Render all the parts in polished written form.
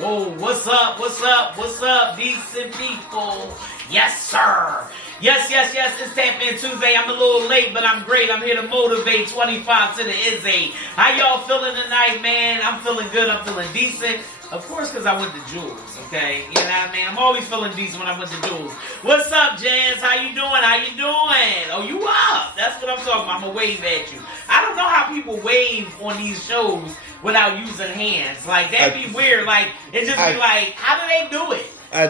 Whoa, what's up? What's up? What's up, decent people? Yes, sir. Yes. It's Tap In Tuesday. I'm a little late, but I'm great. I'm here to motivate 25 to the Izzy. How y'all feeling tonight, man? I'm feeling good. I'm feeling decent. Of course, because I went to Jules, okay? You know what I mean? I'm always feeling decent when I went to Jules. What's up, Jazz? How you doing? How you doing? Oh, you up? That's what I'm talking about. I'm going to wave at you. I don't know how people wave on these shows without using hands. Like, that'd be weird. Like, it just be like, how do they do it?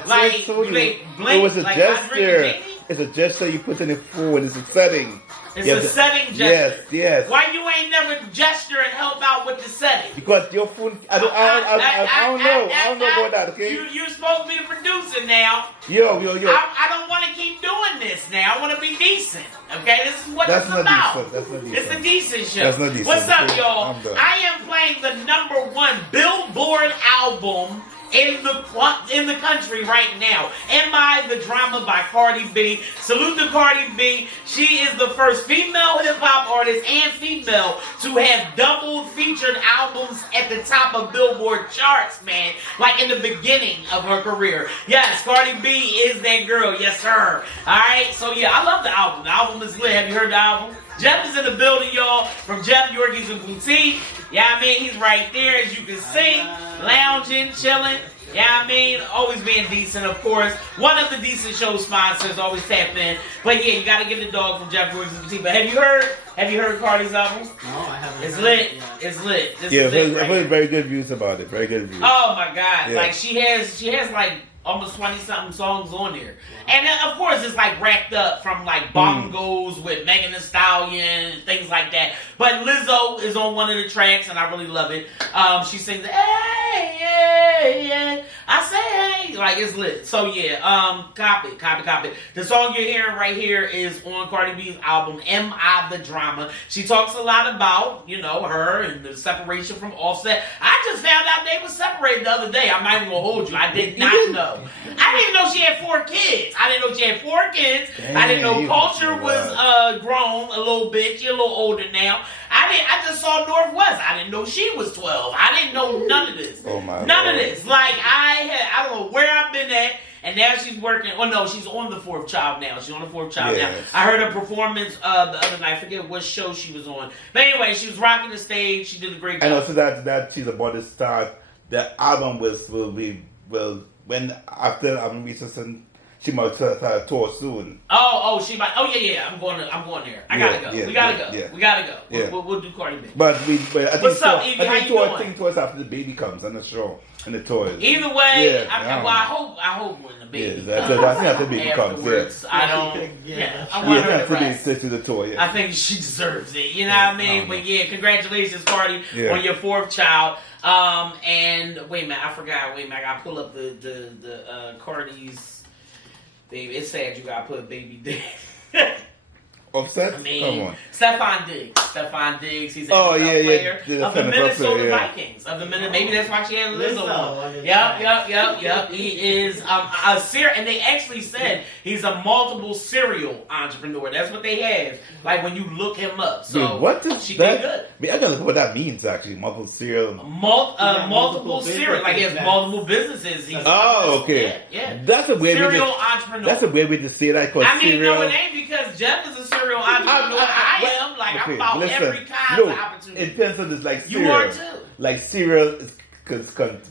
Like, do they blink? it was a like gesture. It's a gesture you put in the phone. It's a setting. It's a setting gesture. Yes. Why you ain't never gesture and help out with the setting? Because your phone. I don't know about that. Okay. You're supposed to be the producer now. Yo. I don't want to keep doing this now. I want to be decent. Okay, this is what That's it's not about. decent. That's not decent. It's a decent show. That's not decent. What's up, Okay, y'all? I'm done. I am playing the #1 Billboard album in the country right now. Am I the Drama by Cardi B? Salute to Cardi B. She is the first female hip-hop artist and female to have double featured albums at the top of Billboard charts, man. Like in the beginning of her career. Yes, Cardi B is that girl. Yes, sir. Alright, so yeah, I love the album. The album is lit. Have you heard the album? Jeff is in the building, y'all, from Jeff Yorkies and Boutique. Yeah, I mean, he's right there, as you can see, lounging, chilling. Yeah, I mean, always being decent, of course. One of the decent show sponsors, always Tap In. But yeah, you gotta get the dog from Jeff Yorkies and Boutique. But have you heard Cardi's album? No, I haven't. It's lit. It's lit. This Yeah, is it I've right heard very good reviews about it. Very good reviews. Oh my God! Yeah. Like she has like almost 20-something songs on there, and then, of course it's like racked up from like bongos with Megan Thee Stallion and things like that. But Lizzo is on one of the tracks, and I really love it. She sings, "Hey, yeah, I say hey," like it's lit. So yeah, copy. The song you're hearing right here is on Cardi B's album, "Am I the Drama?" She talks a lot about, you know, her and the separation from Offset. I just found out they were separated the other day. I'm not even gonna hold you. I did not know. I didn't even know she had 4 kids. I didn't know she had 4 kids. I didn't know Culture was grown a little bit. She's a little older now. I just saw Northwest. I didn't know she was 12. I didn't know none of this. Oh my none Lord. of this. Like I don't know where I've been at. And now she's working. Oh no, she's on the 4th child now. She's on the 4th child now. I heard her performance the other night. I forget what show she was on. But anyway, she was rocking the stage. She did a great job. And also that she's about to start. The album when after the album releases, she might start a tour soon. She might. Oh yeah. I'm going there. I gotta go. We gotta go. We gotta go. We'll do Cardi B. But I think What's up, Evie? How you doing? I think tours after the baby comes. I'm not sure. And the tours. Either way, Yeah, I hope when the baby I think after the baby comes. afterwards, Yeah. I don't. I want her to after rest. they to the tour. Yeah. I think she deserves it. You know what I mean? But yeah, congratulations, Cardi, on your 4th child. And wait a minute, I forgot. Wait a minute, I gotta pull up the Cardi's. Baby, it's sad you gotta put baby dick. Offset? I mean, Come on. Stephon Diggs. He's an Oh, NFL yeah, player yeah. of the Minnesota Player, yeah. Vikings. Maybe that's why she had Lizzo on. Lizzo. Yep. He is and they actually said he's a multiple serial entrepreneur. That's what they have. Like when you look him up. So Dude, what does she that? did good. I mean, I gotta look what that means actually. Multiple serial. Multiple serial. Like he has multiple businesses. He's Okay. Yeah. That's a weird way serial to, entrepreneur. That's a weird way to say that. Cause I mean, serial. no, it ain't because Jeff is a serial entrepreneur. I am. Like, I'm about every kind of opportunity. In terms of this, like, You serial. are too. Like, serial is...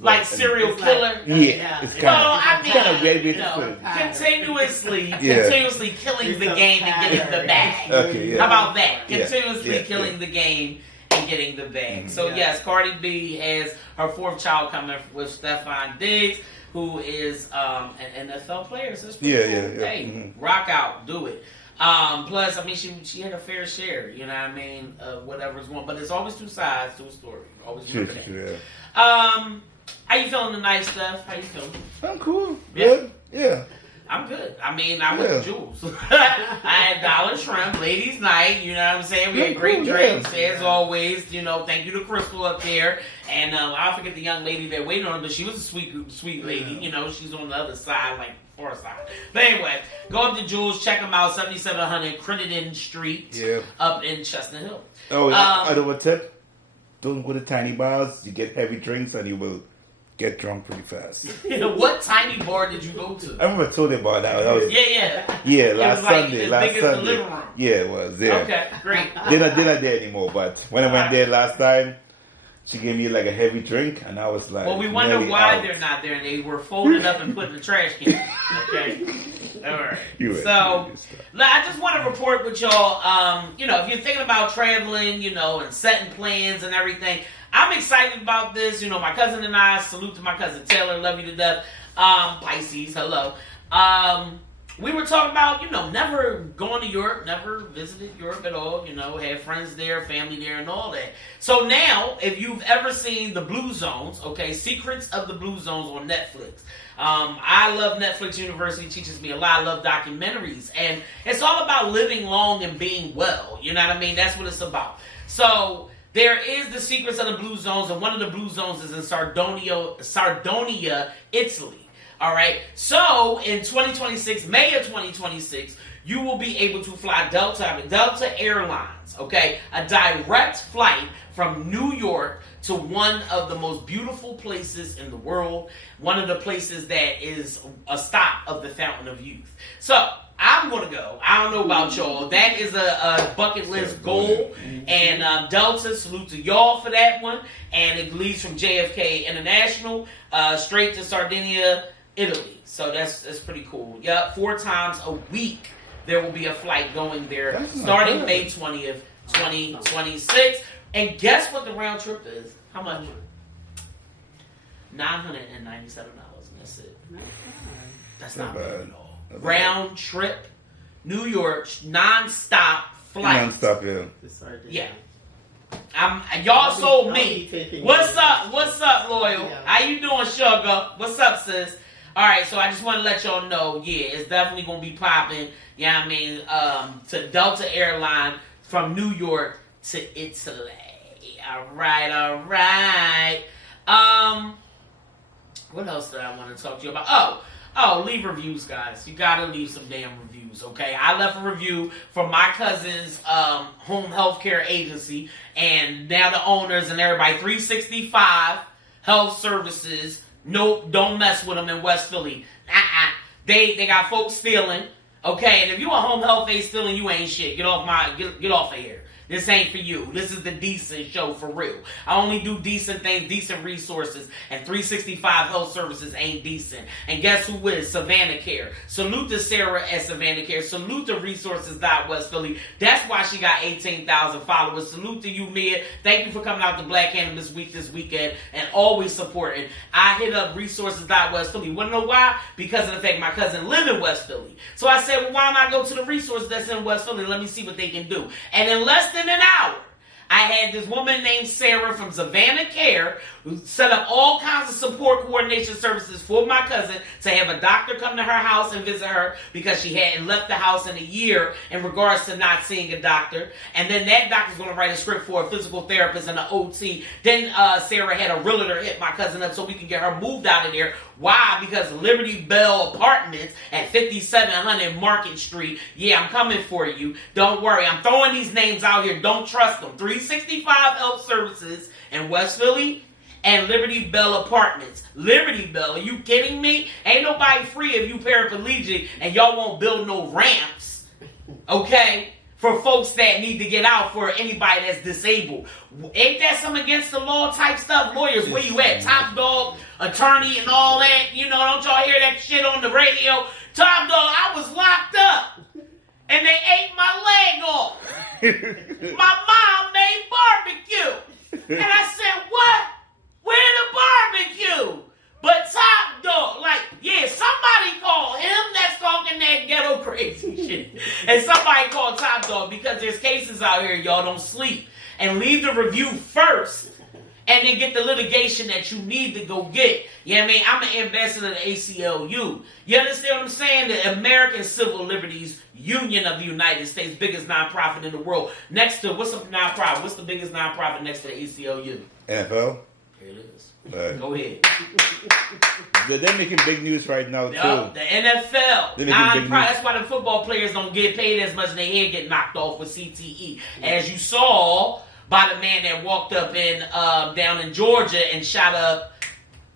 Like serial killer? Yeah. It's kind of weird way to put it. Continuously killing the game and getting the bag. Okay, yeah. How about that? Yeah. Continuously killing the game and getting the bag. So, yes, Cardi B has her 4th child coming with Stephon Diggs, who is an NFL player. So it's pretty cool. Hey, rock out. Do it. Plus, I mean, she had a fair share, you know what I mean, whatever's going on. But there's always 2 sides to a story. Always remember that. How you feeling tonight, Steph? How you feeling? I'm cool. Yeah. Good. Yeah. I'm good. I mean, I went to Jules. I had Dollar Shrimp, ladies' night, you know what I'm saying? We had great drinks, as always. You know, thank you to Crystal up there. And I forget the young lady that waited on her, but she was a sweet lady. You know, she's on the other side, like, far side. But anyway, go up to Jules, check them out, 7700 Crittenden Street, up in Chestnut Hill. Oh, I don't want tip. Don't go to tiny bars. You get heavy drinks and you will get drunk pretty fast. What tiny bar did you go to? I remember I told you about that. That was, Yeah. last It was like Sunday. as Last big as the Sunday. living room. Yeah, it was. Yeah. Okay, great. They're not there anymore. But when I went there last time, she gave me like a heavy drink, and I was like, Well, we wonder nearly why out. they're not there, and they were folded up and put in the trash can. Okay, all right. You right. So, I just want to report with y'all. You know, if you're thinking about traveling, you know, and setting plans and everything, I'm excited about this. You know, my cousin and I, salute to my cousin Taylor, love you to death. Pisces, hello. We were talking about, you know, never going to Europe, never visited Europe at all, you know, had friends there, family there, and all that. So now, if you've ever seen the Blue Zones, okay, Secrets of the Blue Zones on Netflix. I love Netflix University, teaches me a lot. I love documentaries. And it's all about living long and being well. You know what I mean? That's what it's about. So there is the Secrets of the Blue Zones, and one of the Blue Zones is in Sardinia, Italy. All right. So in 2026, May of 2026, you will be able to fly Delta Airlines. Okay, a direct flight from New York to one of the most beautiful places in the world, one of the places that is a stop of the Fountain of Youth. So I'm going to go. I don't know about y'all. That is a bucket list goal. And Delta, salute to y'all for that one. And it leads from JFK International straight to Sardinia, Italy. So that's pretty cool. Yep, 4 times a week there will be a flight going there starting May 20th, 2026. And guess what the round trip is? How much? $997. And that's it. That's not bad at all. Round trip, New York, non-stop flight. Non-stop, yeah. Yeah. Y'all sold me. What's up? What's up, Loyal? How you doing, Sugar? What's up, sis? All right, so I just want to let y'all know, yeah, it's definitely going to be popping, you know what I mean, to Delta Airline from New York to Italy. All right. What else did I want to talk to you about? Oh, leave reviews, guys. You got to leave some damn reviews, okay? I left a review from my cousin's home healthcare agency, and now the owners and everybody, 365 Health Services. Nope, don't mess with them in West Philly. They got folks stealing. Okay, and if you a home health aide stealing, you ain't shit. Get off of here. This ain't for you. This is the decent show for real. I only do decent things, decent resources, and 365 Health Services ain't decent. And guess who is? Savannah Care. Salute to Sarah at Savannah Care. Salute to Resources.West Philly. That's why she got 18,000 followers. Salute to you, Mia. Thank you for coming out to Black Cannabis Week this weekend and always supporting. I hit up Resources.West Philly. Want to know why? Because of the fact my cousin live in West Philly. So I said, well, why not go to the resource that's in West Philly? Let me see what they can do. And in less than an hour, I had this woman named Sarah from Savannah Care who set up all kinds of support coordination services for my cousin to have a doctor come to her house and visit her because she hadn't left the house in a year in regards to not seeing a doctor. And then that doctor's going to write a script for a physical therapist and an OT. Then Sarah had a realtor hit my cousin up so we can get her moved out of there. Why? Because Liberty Bell Apartments at 5700 Market Street. Yeah, I'm coming for you. Don't worry. I'm throwing these names out here. Don't trust them. 365 Health Services in West Philly and Liberty Bell Apartments. Liberty Bell, are you kidding me? Ain't nobody free if you paraplegic and y'all won't build no ramps. Okay? For folks that need to get out, for anybody that's disabled. Ain't that some against the law type stuff? Lawyers, where you at? Top Dog, attorney, and all that. You know, don't y'all hear that shit on the radio? Top Dog, I was locked up. And they ate my leg off. My mom made barbecue. And I said, what? Where the barbecue? But Top Dog, like, yeah, somebody call him that's talking that ghetto crazy shit. And somebody call Top Dog because there's cases out here, y'all don't sleep. And leave the review first. And then get the litigation that you need to go get. You know what I mean? I'm an ambassador to the ACLU. You understand what I'm saying? The American Civil Liberties Union of the United States, biggest nonprofit in the world. Next to, what's a nonprofit? What's the biggest nonprofit next to the ACLU? NFL. Here it is. Right. Go ahead. They're making big news right now, too. The NFL. That's why the football players don't get paid as much and their head get knocked off with CTE. As you saw by the man that walked up in down in Georgia and shot up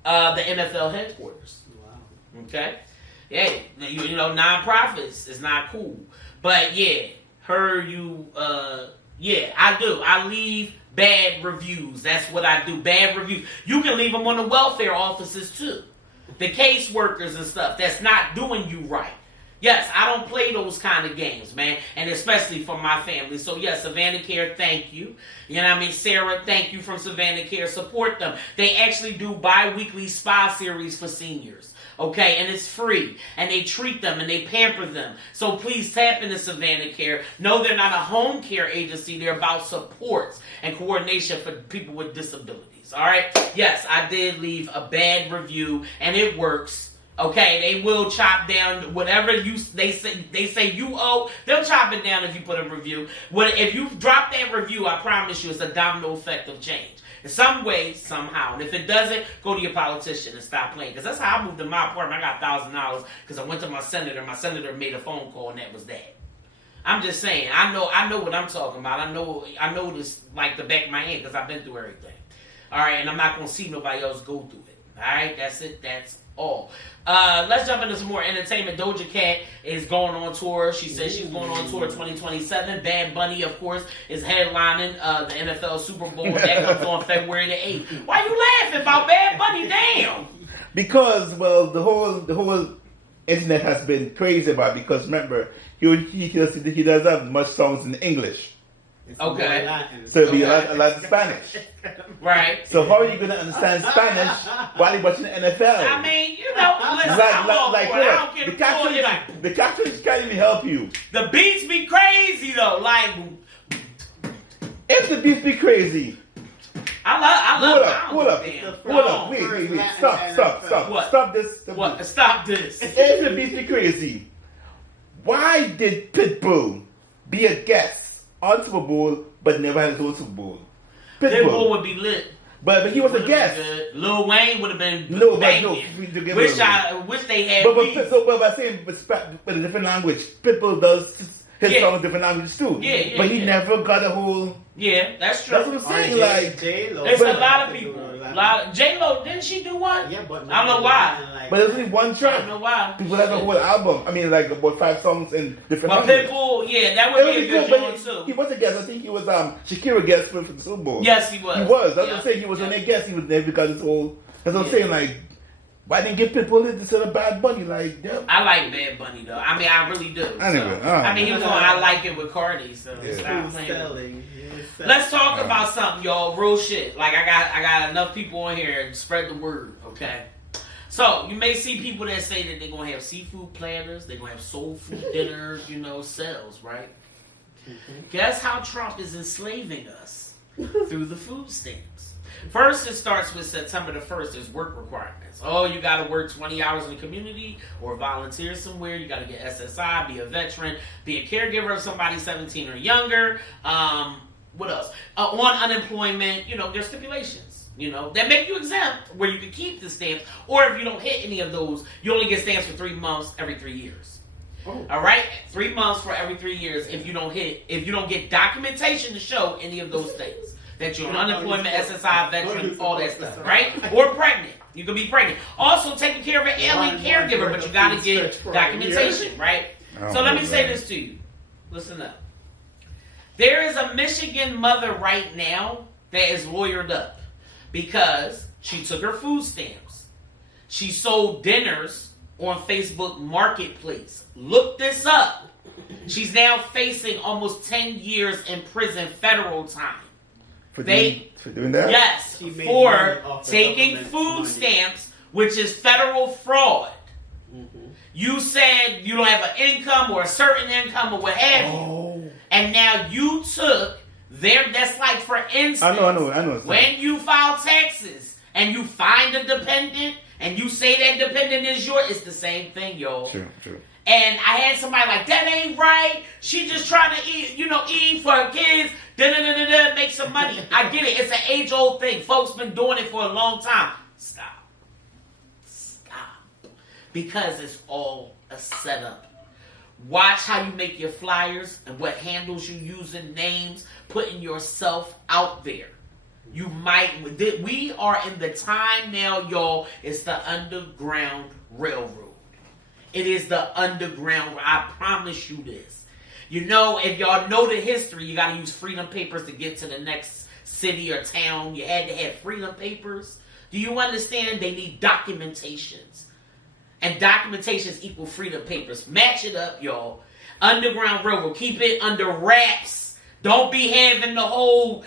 The NFL headquarters. Wow. Okay? Yeah, you know, nonprofits is not cool. But yeah, yeah, I do. I leave bad reviews. That's what I do. Bad reviews. You can leave them on the welfare offices too. The caseworkers and stuff that's not doing you right. Yes, I don't play those kind of games, man. And especially for my family. So yes, Savannah Care, thank you. You know what I mean? Sarah, thank you from Savannah Care. Support them. They actually do bi-weekly spa series for seniors. Okay, and it's free. And they treat them and they pamper them. So please tap into Savannah Care. No, they're not a home care agency. They're about supports and coordination for people with disabilities. All right? Yes, I did leave a bad review, and it works. Okay, they will chop down whatever they say you owe. They'll chop it down if you put a review. If you drop that review, I promise you, it's a domino effect of change. In some way, somehow. And if it doesn't, go to your politician and stop playing. Because that's how I moved in my apartment. I got $1,000 because I went to my senator. My senator made a phone call, and that was that. I'm just saying. I know what I'm talking about. I know this like the back of my hand because I've been through everything. All right, and I'm not gonna see nobody else go through it. All right, that's it. That's all. Let's jump into some more entertainment. Doja Cat is going on tour. She says she's going on tour 2027. Bad Bunny, of course, is headlining the NFL Super Bowl. That comes on February the 8th. Why you laughing about Bad Bunny? Damn. Because, well, the whole internet has been crazy about it because, remember, he does have much songs in English. It's Okay. Latin. So it'll be a lot of Spanish. Right. So how are you going to understand Spanish while you're watching the NFL? I mean, you know, listen, I'm all for it. I don't get the captions can't even help you. The beats be crazy though. Like, If the beats be crazy, I love. hold up, wait, stop. What? Stop this. What? Stop this. If the beats be crazy, why did Pitbull be a guest on Super Bowl but never had his own Super Bowl? Pitbull would be lit. But he was a guest. Lil Wayne would have been No, banging. Wish they had. But by saying with a different language, Pitbull does his song in different language too. Yeah, but he never got a whole. Yeah, that's true. That's what I'm saying. Like, J-Lo. There's a lot of people. J-Lo, didn't she do one? Yeah, but I don't know why. But there's only one I track. don't know why. People have a whole album. I mean, like about 5 songs in different But languages. Pitbull, yeah, that would be a good joint too. He was a guest. I think he was Shakira guest for the Super Bowl. Yes, he was. He was. That's what I'm saying. He was on their guest. He was never got his whole. That's what I'm saying. Like, why didn't get Pitbull instead of Bad Bunny? Like, yeah. I like Bad Bunny though. I mean, I really do. Anyway, I mean, he was on I Like It with Cardi, so stop playing. Let's talk about something, y'all. Real shit. Like I got enough people on here to spread the word, okay? So you may see people that say that they're gonna have seafood platters, they're gonna have soul food dinner, sales, right? Guess how Trump is enslaving us through the food stamps. First, it starts with September the 1st. There's work requirements. Oh, you got to work 20 hours in the community or volunteer somewhere. You got to get SSI, be a veteran, be a caregiver of somebody 17 or younger. What else? On unemployment, there's stipulations, that make you exempt where you can keep the stamps. Or if you don't hit any of those, you only get stamps for 3 months every 3 years. Oh. All right? 3 months for every 3 years if you don't get documentation to show any of those things. That you're on unemployment, SSI, veteran, all that stuff, right? Or pregnant. You can be pregnant. Also taking care of an alien caregiver, but you got to get documentation, right? So let me say this to you. Listen up. There is a Michigan mother right now that is lawyered up because she took her food stamps. She sold dinners on Facebook Marketplace. Look this up. She's now facing almost 10 years in prison, federal time. For doing that? Yes, for taking food stamps, which is federal fraud. Mm-hmm. You said you don't have an income or a certain income or what have you. And now you took that's like, for instance, I know. When you file taxes and you find a dependent and you say that dependent is yours, it's the same thing, y'all. True. And I had somebody like, that ain't right. She just trying to eat, eat for her kids. Make some money. I get it. It's an age-old thing. Folks been doing it for a long time. Stop. Because it's all a setup. Watch how you make your flyers and what handles you using, names, putting yourself out there. You might. We are in the time now, y'all. It's the Underground Railroad. It is the Underground. I promise you this. You know, if y'all know the history, you got to use freedom papers to get to the next city or town. You had to have freedom papers. Do you understand? They need documentations. And documentations equal freedom papers. Match it up, y'all. Underground Railroad. Keep it under wraps. Don't be having the whole...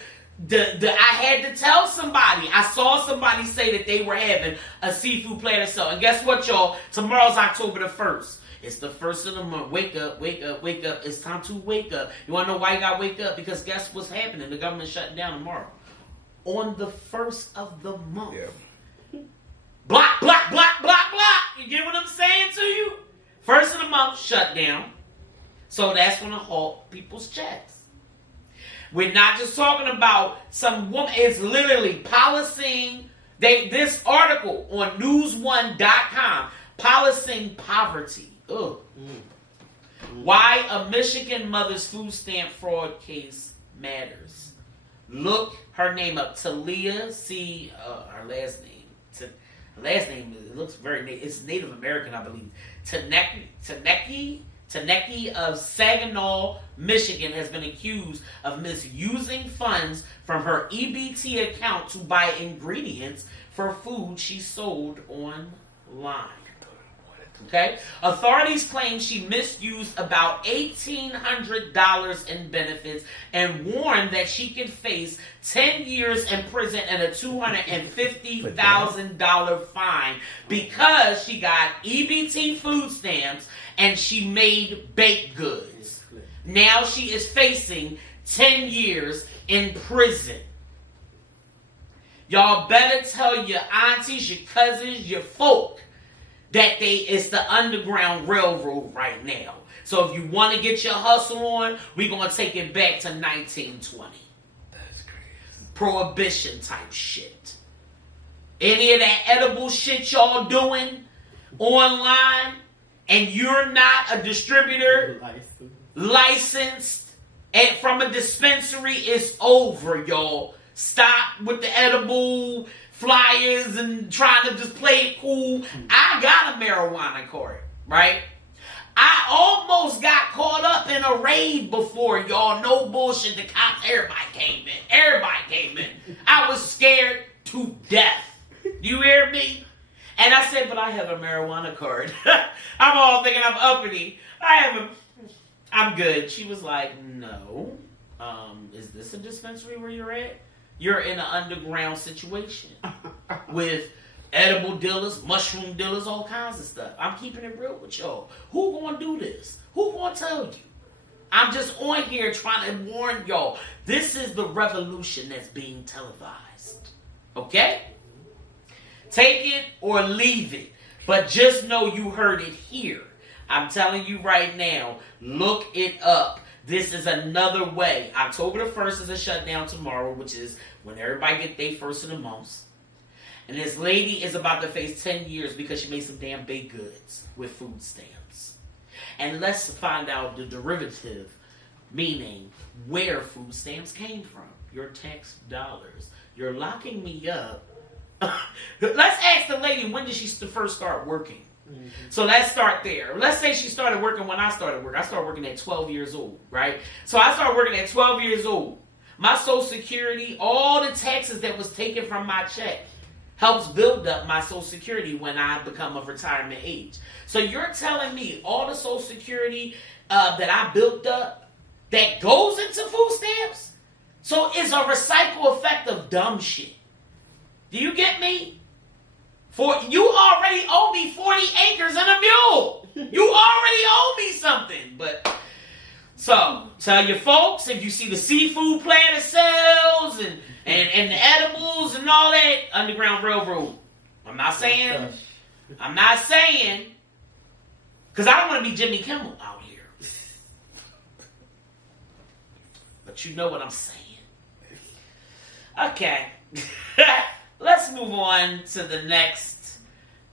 I had to tell somebody. I saw somebody say that they were having a seafood platter sale. And guess what, y'all? Tomorrow's October the 1st. It's the 1st of the month. Wake up, wake up, wake up. It's time to wake up. You want to know why you got to wake up? Because guess what's happening? The government shutting down tomorrow. On the 1st of the month. Yeah. Block, block, block, block, block. You get what I'm saying to you? 1st of the month, shut down. So that's going to halt people's checks. We're not just talking about some woman. It's literally policing. This article on newsone.com, policing poverty. Ugh. Why a Michigan mother's food stamp fraud case matters. Look her name up. Talia, see her last name. Her last name, it looks very, it's Native American, I believe. Taneki of Saginaw, Michigan, has been accused of misusing funds from her EBT account to buy ingredients for food she sold online. Okay? Authorities claim she misused about $1,800 in benefits and warned that she could face 10 years in prison and a $250,000 fine because she got EBT food stamps and she made baked goods. Now she is facing 10 years in prison. Y'all better tell your aunties, your cousins, your folk that it's the Underground Railroad right now. So if you want to get your hustle on, we're going to take it back to 1920. That's crazy. Prohibition type shit. Any of that edible shit y'all doing online and you're not a distributor licensed and from a dispensary, it's over, y'all. Stop with the edible flyers and trying to just play it cool. I got a marijuana card, right? I almost got caught up in a raid before, y'all. No bullshit. The cops, everybody came in. Everybody came in. I was scared to death. You hear me? And I said, but I have a marijuana card. I'm all thinking I'm uppity. I'm good. She was like, no. Is this a dispensary where you're at? You're in an underground situation with edible dealers, mushroom dealers, all kinds of stuff. I'm keeping it real with y'all. Who gonna do this? Who gonna tell you? I'm just on here trying to warn y'all. This is the revolution that's being televised. Okay? Take it or leave it. But just know you heard it here. I'm telling you right now, look it up. This is another way. October the 1st is a shutdown tomorrow, which is when everybody get their first of the month. And this lady is about to face 10 years because she made some damn baked goods with food stamps. And let's find out the derivative, meaning where food stamps came from. Your tax dollars. You're locking me up. Let's ask the lady, when did she first start working? Mm-hmm. So let's start there. Let's say she started working when I started working. I started working at 12 years old, right? So I started working at 12 years old. My Social Security, all the taxes that was taken from my check helps build up my Social Security when I become of retirement age. So you're telling me all the Social Security that I built up that goes into food stamps? So it's a recycle effect of dumb shit. Do you get me? You already owe me 40 acres and a mule. You already owe me something. But so tell your folks, if you see the seafood platter sales and the edibles and all that, Underground Railroad. I'm not saying, because I don't want to be Jimmy Kimmel out here. But you know what I'm saying. Okay. Let's move on to the next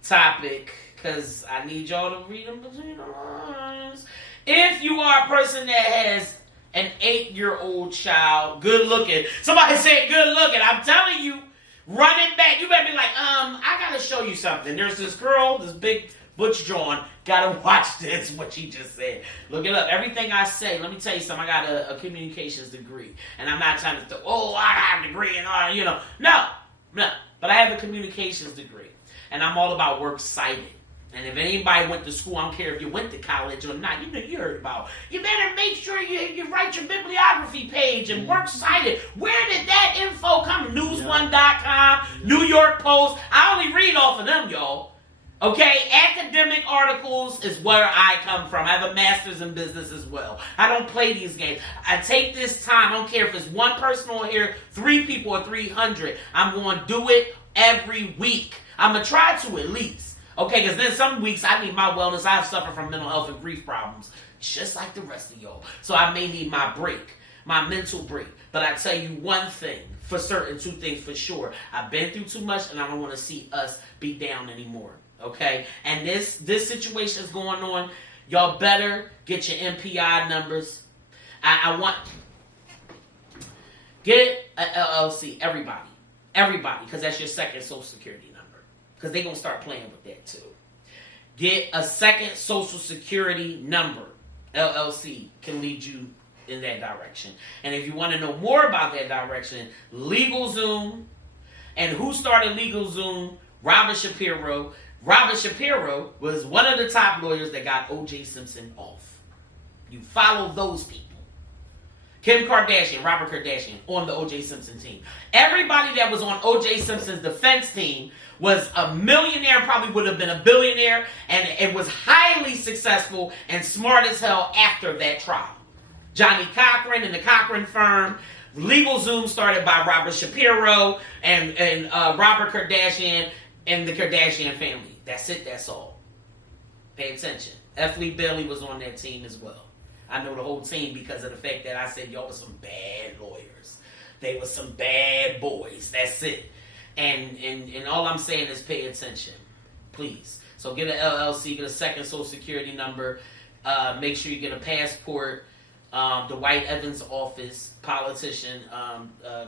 topic, because I need y'all to read them between the lines. If you are a person that has an 8-year-old child, good looking. Somebody said good looking. I'm telling you, run it back. You better be like, I gotta show you something. There's this girl, this big Butch John. Gotta watch this, what she just said. Look it up. Everything I say, let me tell you something. I got a communications degree. And I'm not trying to I got a degree and all, you know. No. But I have a communications degree. And I'm all about works cited. And if anybody went to school, I don't care if you went to college or not, you heard about. You better make sure you write your bibliography page and works cited. Where did that info come? News1.com, New York Post. I only read off of them, y'all. Okay? Academic articles is where I come from. I have a master's in business as well. I don't play these games. I take this time. I don't care if it's one person on here, 3 people, or 300. I'm going to do it every week. I'm going to try to at least. Okay, because then some weeks I need my wellness. I've suffered from mental health and grief problems, just like the rest of y'all. So I may need my break, my mental break. But I tell you one thing for certain, 2 things for sure. I've been through too much, and I don't want to see us be down anymore. Okay? And this situation is going on. Y'all better get your MPI numbers. I want... Get an LLC, everybody, because that's your second Social Security number. Because they're going to start playing with that too. Get a second Social Security number. LLC can lead you in that direction. And if you want to know more about that direction, LegalZoom. And who started LegalZoom? Robert Shapiro. Robert Shapiro was one of the top lawyers that got O.J. Simpson off. You follow those people. Kim Kardashian, Robert Kardashian, on the O.J. Simpson team. Everybody that was on O.J. Simpson's defense team was a millionaire, probably would have been a billionaire, and it was highly successful and smart as hell after that trial. Johnny Cochran and the Cochran firm. LegalZoom started by Robert Shapiro and Robert Kardashian and the Kardashian family. That's it, that's all. Pay attention. F. Lee Bailey was on that team as well. I know the whole team because of the fact that I said y'all were some bad lawyers. They were some bad boys. That's it. And all I'm saying is pay attention. Please. So get an LLC, get a second Social Security number. Make sure you get a passport. Dwight Evans' office, politician,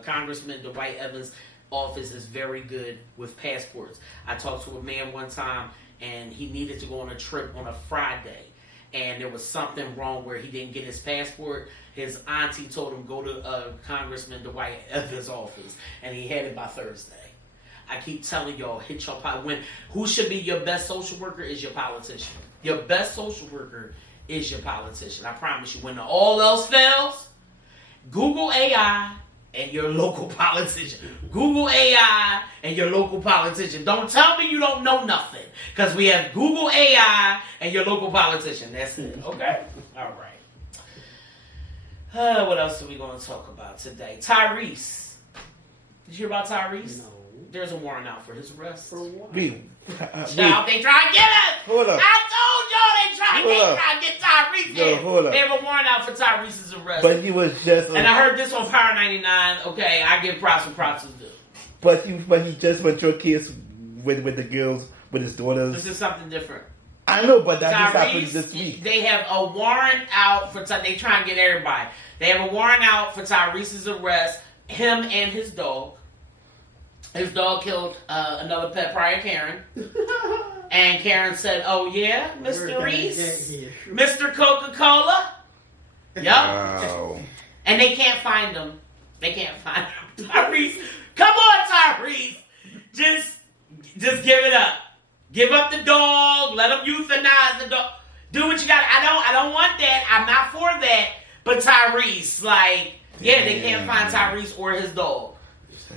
Congressman Dwight Evans' office is very good with passports. I talked to a man one time, and he needed to go on a trip on a Friday. And there was something wrong where he didn't get his passport. His auntie told him go to Congressman Dwight Evans' office, and he had it by Thursday. I keep telling y'all, hit your who should be your best social worker is your politician. Your best social worker is your politician. I promise you. When all else fails, Google AI and your local politician. Google AI and your local politician. Don't tell me you don't know nothing. Because we have Google AI and your local politician. That's it. Okay? All right. What else are we going to talk about today? Tyrese. Did you hear about Tyrese? No. There's a warrant out for his arrest. For what? Child, they try to get us. Hold up. I told y'all they try to get Tyrese in. Hold up. They have a warrant out for Tyrese's arrest. But he was just. And I heard this on Power 99. Okay, I give props when props is due. But he just went your kids with the girls, with his daughters. This is something different. I know, but that just happened Tyrese, this week. they have a warrant out for. They try and get everybody. They have a warrant out for Tyrese's arrest. Him and his dog. His dog killed another pet, prior Karen. And Karen said, "Oh yeah, Mr. Reese, Mr. Coca-Cola." Yup. Wow. And they can't find him. They can't find him. Tyrese, come on, Tyrese. Just give it up. Give up the dog. Let them euthanize the dog. Do what you got. I don't want that. I'm not for that. But Tyrese, they can't find Tyrese or his dog.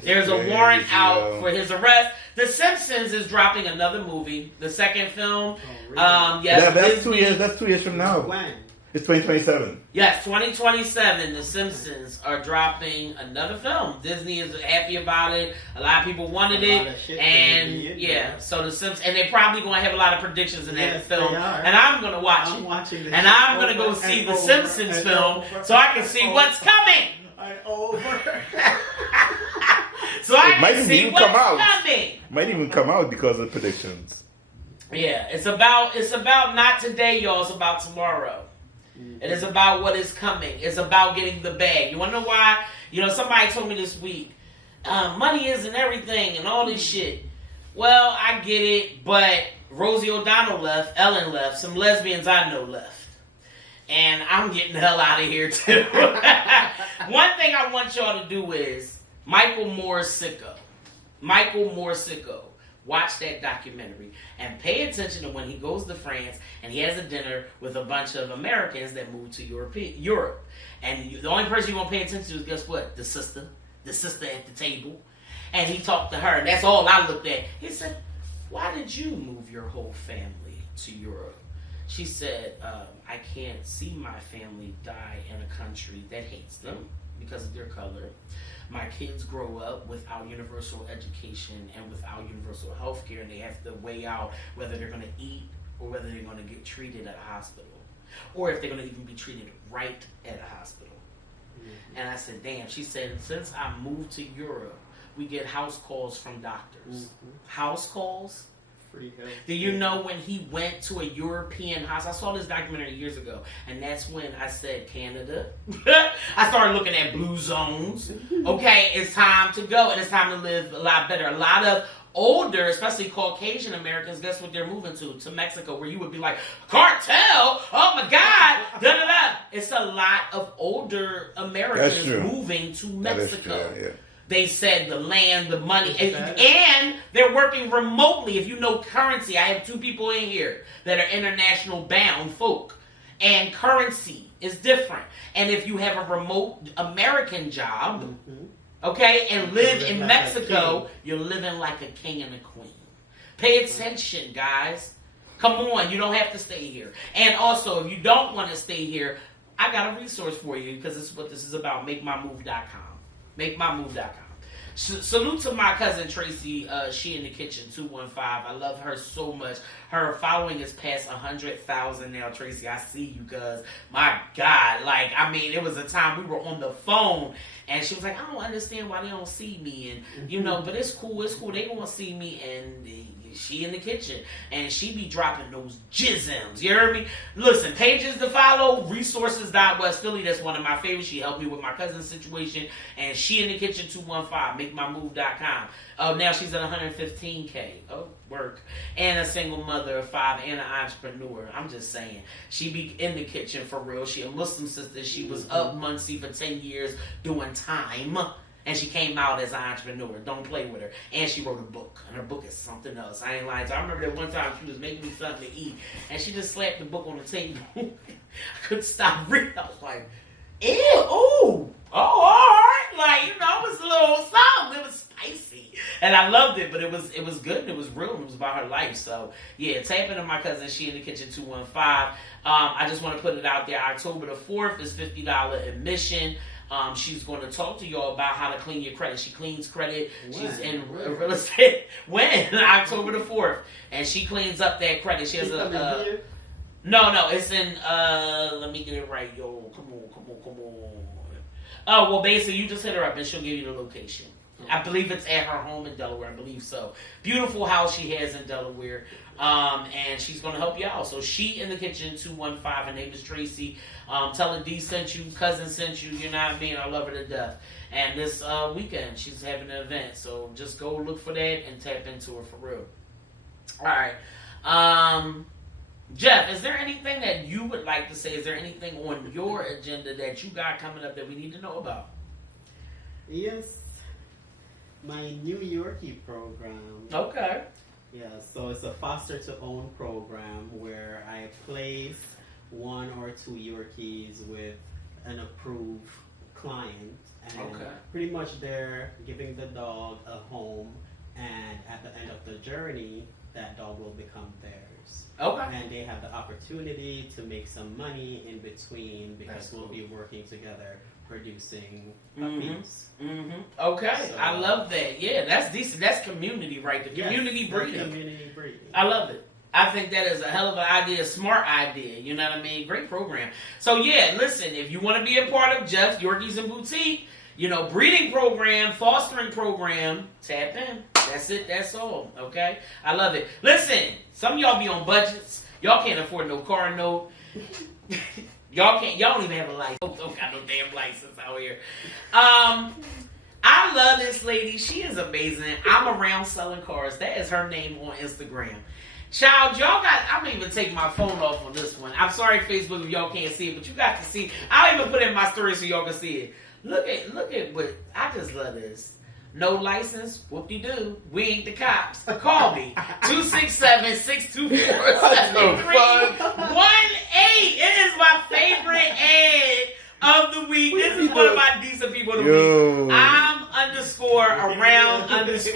There's a warrant out for his arrest. The Simpsons is dropping another movie, the second film. Oh, really? Yes, that's Disney, 2 years. That's 2 years from now. When? It's 2027. Yes, 2027. The Simpsons are dropping another film. Disney is happy about it. A lot of people wanted it, and so the Simpsons, and they're probably going to have a lot of predictions in that film. And I'm going to watch it. Watching and I'm going to go see the Simpsons film so I can see what's coming. So I can see what's coming. Might even come out because of predictions. Yeah, it's about not today, y'all. It's about tomorrow. Mm-hmm. It is about what is coming. It's about getting the bag. You want to know why? Somebody told me this week, money isn't everything and all this shit. Well, I get it, but Rosie O'Donnell left, Ellen left, some lesbians I know left. And I'm getting the hell out of here, too. One thing I want y'all to do is Michael Moore's Sicko. Michael Moore's Sicko. Watch that documentary and pay attention to when he goes to France and he has a dinner with a bunch of Americans that moved to Europe. And the only person you're going to pay attention to is, guess what? The sister at the table. And he talked to her, and that's all I looked at. He said, why did you move your whole family to Europe? She said, I can't see my family die in a country that hates them because of their color. My kids grow up without universal education and without universal health care, and they have to weigh out whether they're going to eat or whether they're going to get treated at a hospital, or if they're going to even be treated right at a hospital. Mm-hmm. And I said, damn. She said, since I moved to Europe, we get house calls from doctors. Mm-hmm. House calls? Do you know when he went to a European hospital? I saw this documentary years ago, and that's when I said Canada. I started looking at blue zones. Okay, it's time to go, and it's time to live a lot better. A lot of older, especially Caucasian Americans, guess what they're moving to Mexico, where you would be like, cartel? Oh my God! Da-da-da. It's a lot of older Americans moving to Mexico. Yeah. They said the land, the money, and they're working remotely. If you know currency, I have 2 people in here that are international bound folk. And currency is different. And if you have a remote American job, okay, and live in Mexico, you're living like a king and a queen. Pay attention, guys. Come on, you don't have to stay here. And also, if you don't want to stay here, I got a resource for you because this is what this is about, MakeMyMove.com. MakeMyMove.com. Salute to my cousin Tracy, She in the Kitchen 215. I love her so much. Her following is past 100,000 now, Tracy. I see you, cuz. My God. It was a time we were on the phone, and she was like, I don't understand why they don't see me. And, but it's cool. They gonna see me, and She in the Kitchen. And she be dropping those jisms. You heard me? Listen, pages to follow, resources.West Philly. That's one of my favorites. She helped me with my cousin's situation. And She in the Kitchen 215. MakeMyMove.com. Oh, now she's at 115K. Oh, work. And a single mother of 5 and an entrepreneur. I'm just saying. She be in the kitchen for real. She a Muslim sister. She was up Muncie for 10 years doing time. And she came out as an entrepreneur. Don't play with her. And she wrote a book. And her book is something else. I ain't lying. So I remember that one time she was making me something to eat. And she just slapped the book on the table. I couldn't stop reading. I was like, ew, ooh. Oh, all right. It was a little something. It was spicy. And I loved it. But it was good. And it was real. And it was about her life. So, yeah, tap into my cousin, She in the Kitchen 215. I just want to put it out there. October the 4th is $50 admission. She's going to talk to y'all about how to clean your credit. She cleans credit. She's in real estate. When? October the 4th. And she cleans up that credit. She has a... No, it's in... let me get it right, yo. Come on. Oh, well, basically, you just hit her up and she'll give you the location. I believe it's at her home in Delaware. I believe so. Beautiful house she has in Delaware. And she's going to help you out. So She in the Kitchen 215. Her name is Tracy. Tell her D sent you, cousin sent you. You know what I mean? I love her to death. And this weekend, she's having an event. So just go look for that and tap into her for real. All right. Jeff, is there anything that you would like to say? Is there anything on your agenda that you got coming up that we need to know about? Yes. My New Yorkie program. Okay. Yeah, so it's a foster to own program where I place 1 or 2 Yorkies with an approved client. And pretty much they're giving the dog a home, and at the end of the journey, that dog will become theirs. Okay. And they have the opportunity to make some money in between because we'll be working together producing puppies. Okay, so, I love that. Yeah, that's decent. That's community, right? The community breeding. Community breeding. I love it. I think that is a hell of an idea, smart idea. You know what I mean? Great program. So yeah, listen, if you want to be a part of Jeff's Yorkies and Boutique, breeding program, fostering program, tap in. That's it. That's all. Okay? I love it. Listen, some of y'all be on budgets. Y'all can't afford no car note. Y'all don't even have a license. Don't got no damn license out here. I love this lady. She is amazing. I'm around selling cars. That is her name on Instagram. Child, y'all got, I'm going to even take my phone off on this one. I'm sorry, Facebook, if y'all can't see it, but you got to see. I'll even put it in my story so y'all can see it. Look at what, I just love this. No license, whoop-de-doo. We ain't the cops. Call me. 267-624-7318. It is my favorite ad of the week. This is one of my decent people of the week. I'm _selling_cars. This is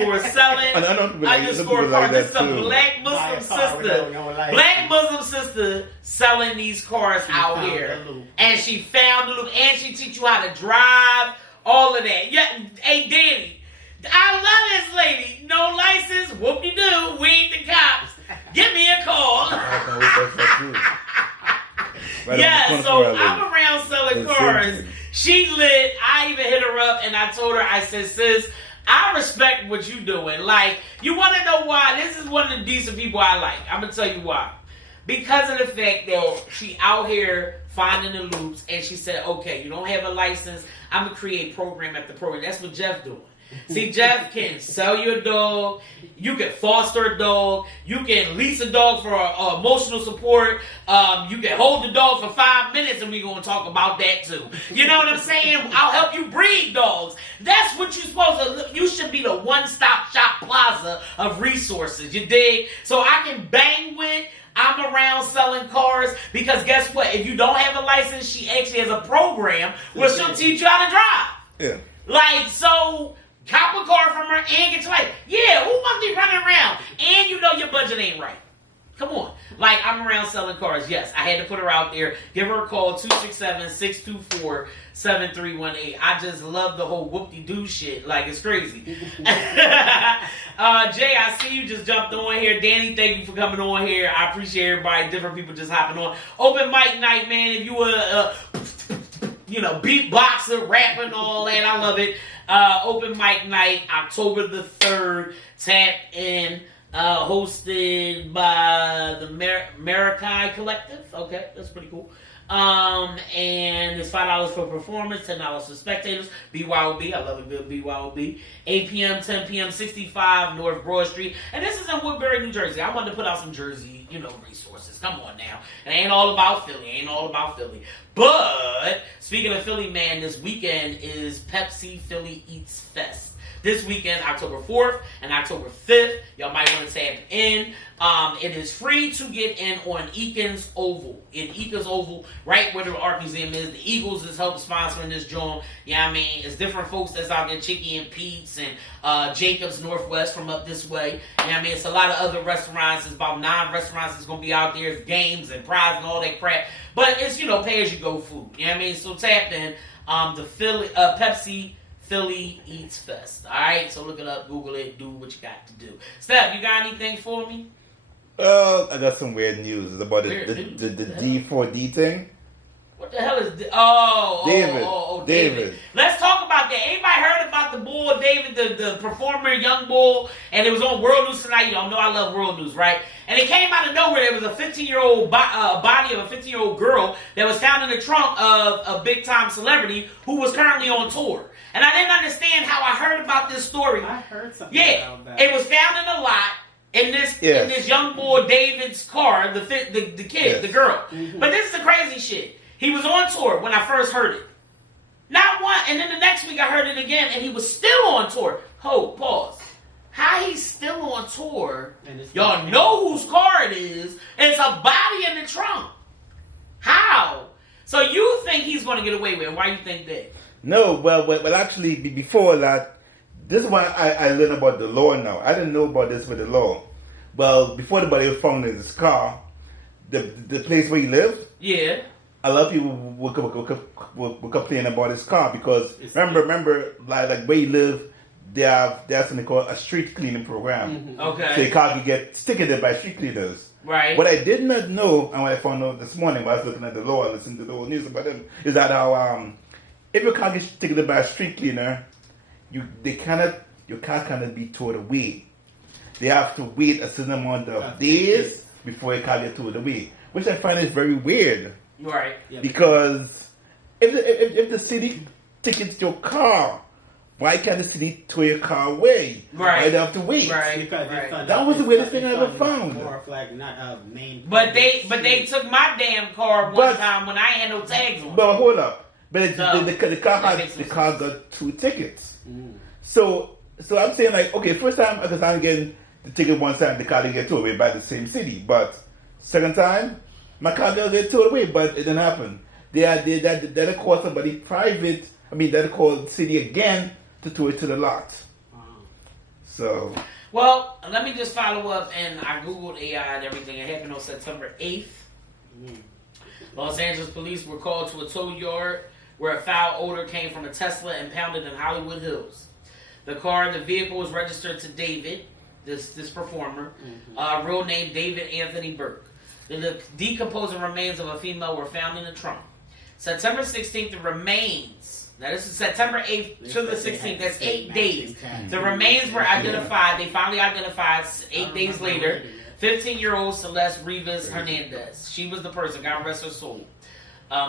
a black Muslim sister. Black Muslim sister selling these cars out here. And she found the loop. And she teach you how to drive. All of that. Yeah. Hey, Danny. I love this lady. No license. Whoop-de-doo. We ain't the cops. Give me a call. Yeah, so I'm around selling cars. She lit. I even hit her up and I told her, I said, sis, I respect what you doing. Like, you want to know why? This is one of the decent people I like. I'm going to tell you why. Because of the fact that she out here finding the loops and she said, okay, you don't have a license. I'm going to create program after program. That's what Jeff doing. See, Jeff can sell you a dog. You can foster a dog. You can lease a dog for emotional support. You can hold the dog for 5 minutes, and we're going to talk about that too. You know what I'm saying? I'll help you breed dogs. That's what you're supposed to. You should be the one-stop shop plaza of resources. You dig? So I can bang with. I'm around selling cars because guess what? If you don't have a license, she actually has a program where she'll teach you how to drive. Yeah. Like, so. Cop a car from her and get your life. Yeah, who must be running around? And you know your budget ain't right. Come on. Like, I'm around selling cars. Yes, I had to put her out there. Give her a call, 267-624-7318. I just love the whole whoop-de-doo shit. Like, it's crazy. Jay, I see you just jumped on here. Danny, thank you for coming on here. I appreciate everybody, different people just hopping on. Open mic night, man. If you were, beatboxer, rapping, all that, I love it. Open mic night, October the 3rd. Tap in. Hosted by the Marikai Collective. Okay, that's pretty cool. And it's $5 for performance, $10 for spectators. BYOB, I love a good BYOB. 8 p.m., 10 p.m., 65 North Broad Street. And this is in Woodbury, New Jersey. I wanted to put out some Jersey, resources. Come on now. It ain't all about Philly. But, speaking of Philly, man, this weekend is Pepsi Philly Eats Fest. This weekend, October 4th and October 5th. Y'all might want to tap in. It is free to get in on Eakins Oval. In Eakins Oval, right where the Art Museum is. The Eagles is helping sponsoring this joint. Yeah, I mean, it's different folks that's out there. Chicky and Pete's and Jacob's Northwest from up this way. Yeah, I mean, it's a lot of other restaurants. It's about 9 restaurants that's going to be out there. It's games and prizes and all that crap. But it's, pay-as-you-go food. You know what I mean? So tap in. The Pepsi Philly Eats Fest. Alright, so look it up, Google it, do what you got to do. Steph, you got anything for me? I got some weird news. It's about the D4D thing. What the hell is David? David. Let's talk about that. Anybody heard about the bull, David, the performer, young bull, and it was on World News Tonight. Y'all know I love World News, right? And it came out of nowhere. There was a 15-year-old body of a 15-year-old girl that was found in the trunk of a big-time celebrity who was currently on tour. And I didn't understand how I heard about this story. I heard something about that. It was found in a lot in this young boy David's car, the kid, the girl. Mm-hmm. But this is the crazy shit. He was on tour when I first heard it. Not one, and then the next week I heard it again, and he was still on tour. Pause. How he's still on tour? Y'all know whose car it is. And it's a body in the trunk. How? So you think he's going to get away with it? Why you think that? No, well, actually, before that, this is why I learned about the law now. I didn't know about this with the law. Well, before the body was found in his car, the place where he lived, yeah, a lot of people would complain about his car because remember, like where he lived, there's something called a street cleaning program. Mm-hmm. Okay. So your car can get stickered by street cleaners. Right. What I did not know, and what I found out this morning when I was looking at the law and listening to the whole news about them, is that if your car gets ticketed by a street cleaner, your car cannot be towed away. They have to wait a certain amount of days before your car gets towed away, which I find is very weird. Right. Yeah, Because if the city tickets your car, why can't the city tow your car away? Right. Why do they have to wait? Right. because they Right. thought That was the weirdest thing I ever it's found. More of like not a main. But they street. took my damn car one But- time when I had no tags on. But hold up. But So, the car that had makes the no car sense. got 2 tickets. Mm. So I'm saying like, okay, first time because I'm getting the ticket one time, the car didn't get towed away by the same city. But second time, my car got get towed away, but it didn't happen. They call somebody private. I mean, they call the city again to tow it to the lot. Wow. So Well, let me just follow up, and I googled AI and everything. It happened on September 8th. Mm. Los Angeles police were called to a tow yard where a foul odor came from a Tesla impounded in Hollywood Hills. The vehicle was registered to David, this performer, real name David Anthony Burke. The decomposing remains of a female were found in the trunk. September 16th, the remains. Now this is September 8th to the 16th. That's 8 days. The remains were identified. They finally identified 8 days later. 15-year-old Celeste Rivas Hernandez. She was the person. God rest her soul.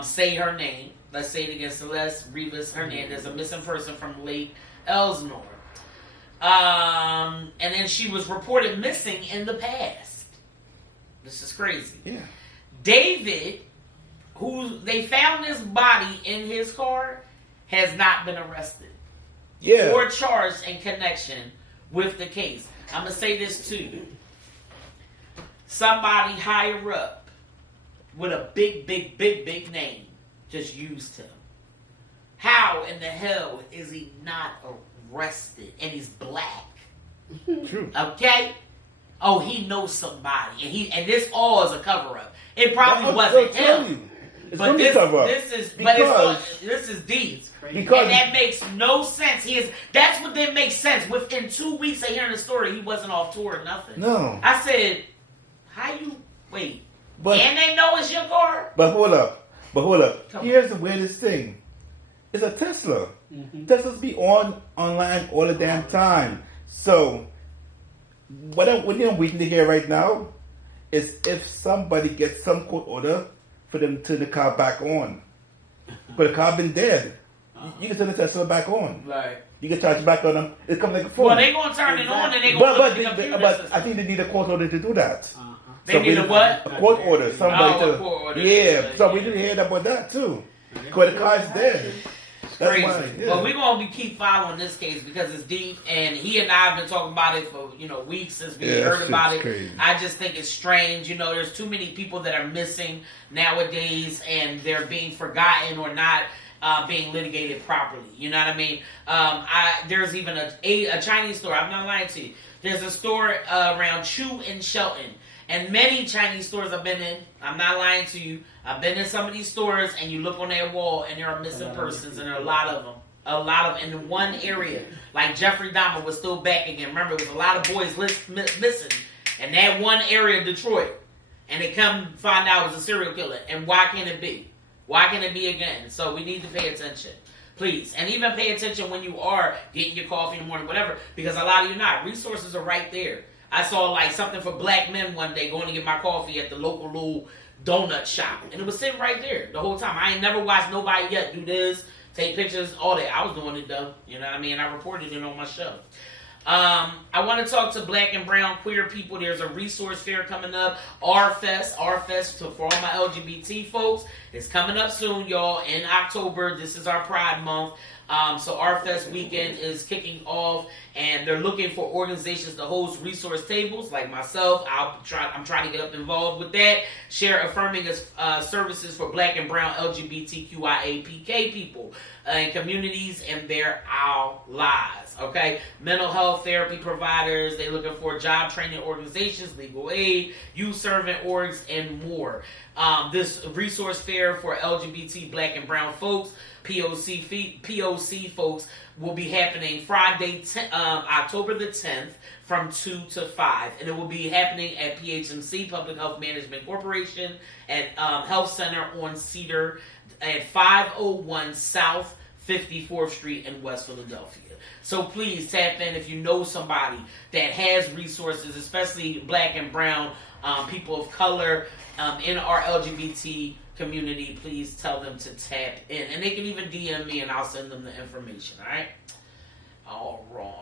Say her name. Let's say it again. Celeste Rivas Hernandez, a missing person from Lake Elsinore. And then she was reported missing in the past. This is crazy. yeah, David, who they found his body in his car, has not been arrested yeah. or charged in connection with the case. I'm going to say this to you. Somebody higher up with a big name just used him. How in the hell is he not arrested? And he's black. True. Okay? Oh, he knows somebody. And this all is a cover up. It probably I'll wasn't tell him. you. It's But gonna be cover up. this is deep. Because And that makes no sense. That's what didn't make sense. Within 2 weeks of hearing the story, he wasn't off tour or nothing. no, I said, how you wait? but And they know it's your car? but hold up. Come on. Here's the weirdest thing. It's a Tesla. Teslas be online all the damn time. So what I'm waiting to hear right now is if somebody gets some court order for them to turn the car back on. But the car been dead. You can turn the Tesla back on. Right. You can charge it back on them. It comes like a phone. Well, they going to turn it on and they going to look at the computer but system. I think they need a court order to do that. They need a what? A court order. Somebody a court order. Yeah, so we Yeah. didn't hear about that too. Because the car's dead. That's Crazy. why, yeah. Well, we're gonna keep following this case because it's deep, and he and I have been talking about it for weeks since we Yeah, that heard about it. shit's crazy. I just think it's strange. There's too many people that are missing nowadays, and they're being forgotten or not being litigated properly. You know what I mean? There's even a Chinese store. I'm not lying to you. There's a store around Chu in Shelton. And many Chinese stores I've been in, I'm not lying to you, I've been in some of these stores and you look on their wall and there are missing persons and there are a lot of them. In one area. Like Jeffrey Dahmer was still back again. Remember, there was a lot of boys missing in that one area of Detroit. And they come find out it was a serial killer. And why can't it be? Why can't it be again? So we need to pay attention. Please. And even pay attention when you are getting your coffee in the morning, whatever. Because a lot of you not. Resources are right there. I saw like something for black men one day going to get my coffee at the local little donut shop. And it was sitting right there the whole time. I ain't never watched nobody yet do this, take pictures, all that. I was doing it though. You know what I mean? I reported it on my show. I want to talk to black and brown queer people. There's a resource fair coming up. R-Fest for all my LGBT folks. It's coming up soon, y'all, in October. This is our Pride Month. So R-Fest weekend is kicking off, and they're looking for organizations to host resource tables like myself. I'm trying to get up involved with that. Share affirming services for black and brown LGBTQIAPK people in communities and their allies. Okay, mental health therapy providers. They're looking for job training organizations, legal aid, youth servant orgs, and more. This resource fair for LGBT black and brown folks, POC folks, will be happening Friday, October the 10th from 2 to 5. And it will be happening at PHMC, Public Health Management Corporation, at Health Center on Cedar at 501 South 54th Street in West Philadelphia. So please tap in if you know somebody that has resources, especially black and brown people of color in our LGBT community, please tell them to tap in. And they can even DM me and I'll send them the information, all right? All right.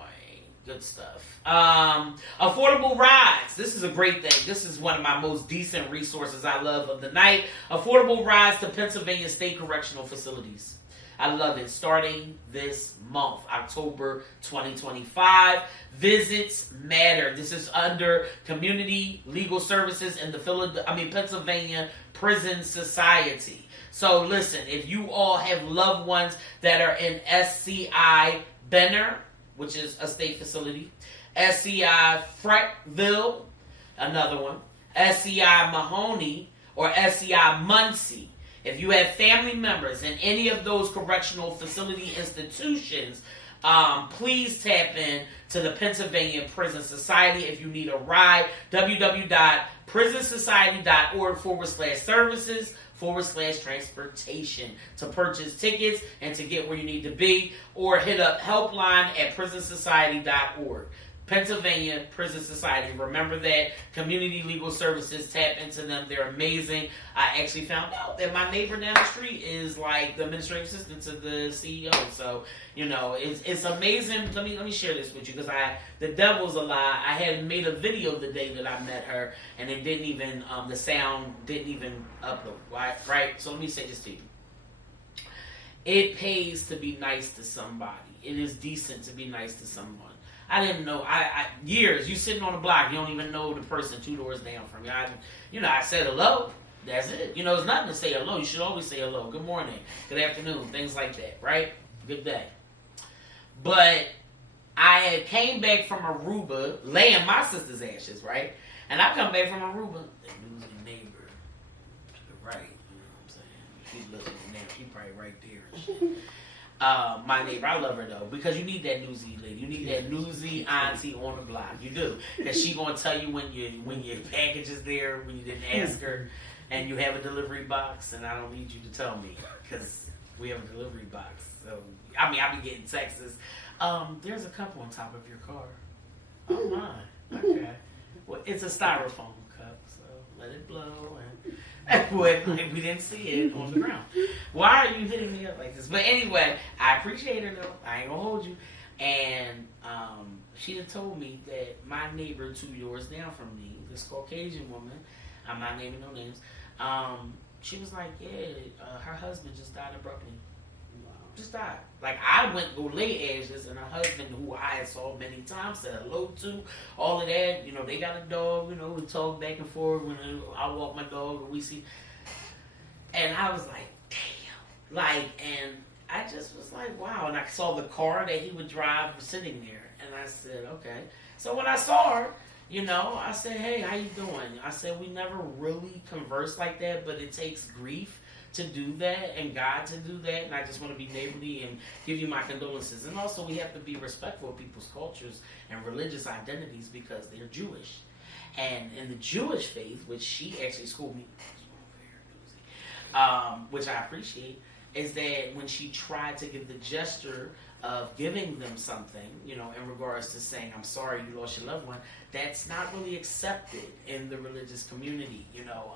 Good stuff. Affordable rides. This is a great thing. This is one of my most decent resources I love of the night. Affordable rides to Pennsylvania State Correctional Facilities. I love it. Starting this month, October 2025. Visits matter. This is under Community Legal Services in the Pennsylvania Prison Society. So listen, if you all have loved ones that are in SCI Benner, which is a state facility, SCI Freckville, another one, SCI Mahoney, or SCI Muncie. If you have family members in any of those correctional facility institutions, please tap in to the Pennsylvania Prison Society if you need a ride. www.prisonsociety.org/services/transportation to purchase tickets and to get where you need to be, or hit up helpline at prisonsociety.org. Pennsylvania Prison Society. Remember that. Community Legal Services, tap into them. They're amazing. I actually found out that my neighbor down the street is like the administrative assistant to the CEO. So, you know, it's amazing. Let me share this with you because the devil's a lie. I had made a video the day that I met her and it didn't even, the sound didn't even upload, right? So let me say this to you. It pays to be nice to somebody. It is decent to be nice to someone. I didn't know. Years, you sitting on the block, you don't even know the person 2 doors down from you. I said hello. That's it. You know, it's nothing to say hello. You should always say hello. Good morning. Good afternoon. Things like that, right? Good day. But I had came back from Aruba, laying my sister's ashes, right? And I come back from Aruba. That losing neighbor to the right. You know what I'm saying? She's looking now. She's probably right there. My neighbor, I love her though, because you need that newsy lady. You need that newsy auntie on the block. You do, because she gonna tell you when your package is there, when you didn't ask her, and you have a delivery box. And I don't need you to tell me because we have a delivery box. So I be getting texts. There's a cup on top of your car. Oh my, okay. Well, it's a styrofoam cup, so let it blow and we didn't see it on the ground. Why are you hitting me up like this? But anyway, I appreciate her though. I ain't gonna hold you. And she had told me that my neighbor 2 doors down from me, this Caucasian woman, I'm not naming no names, she was like, her husband just died abruptly. Just died. Like, I went to go lay ashes, and her husband, who I had saw many times, said hello to, all of that. You know, they got a dog, you know, we talk back and forth when I walk my dog, and we see. And I was like, damn. Like, and I just was like, wow. And I saw the car that he would drive sitting there, and I said, okay. So when I saw her, you know, I said, hey, how you doing? I said, we never really converse like that, but it takes grief to do that and God to do that, and I just want to be neighborly and give you my condolences. And also we have to be respectful of people's cultures and religious identities because they're Jewish. And in the Jewish faith, which she actually schooled me, which I appreciate, is that when she tried to give the gesture of giving them something, you know, in regards to saying, I'm sorry you lost your loved one, that's not really accepted in the religious community, you know,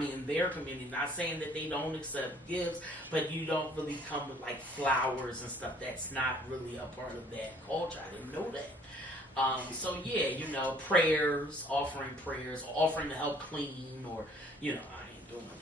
in their community, not saying that they don't accept gifts, but you don't really come with like flowers and stuff. That's not really a part of that culture. I didn't know that. So yeah, you know, prayers, offering to help clean, or, you know, I ain't doing that.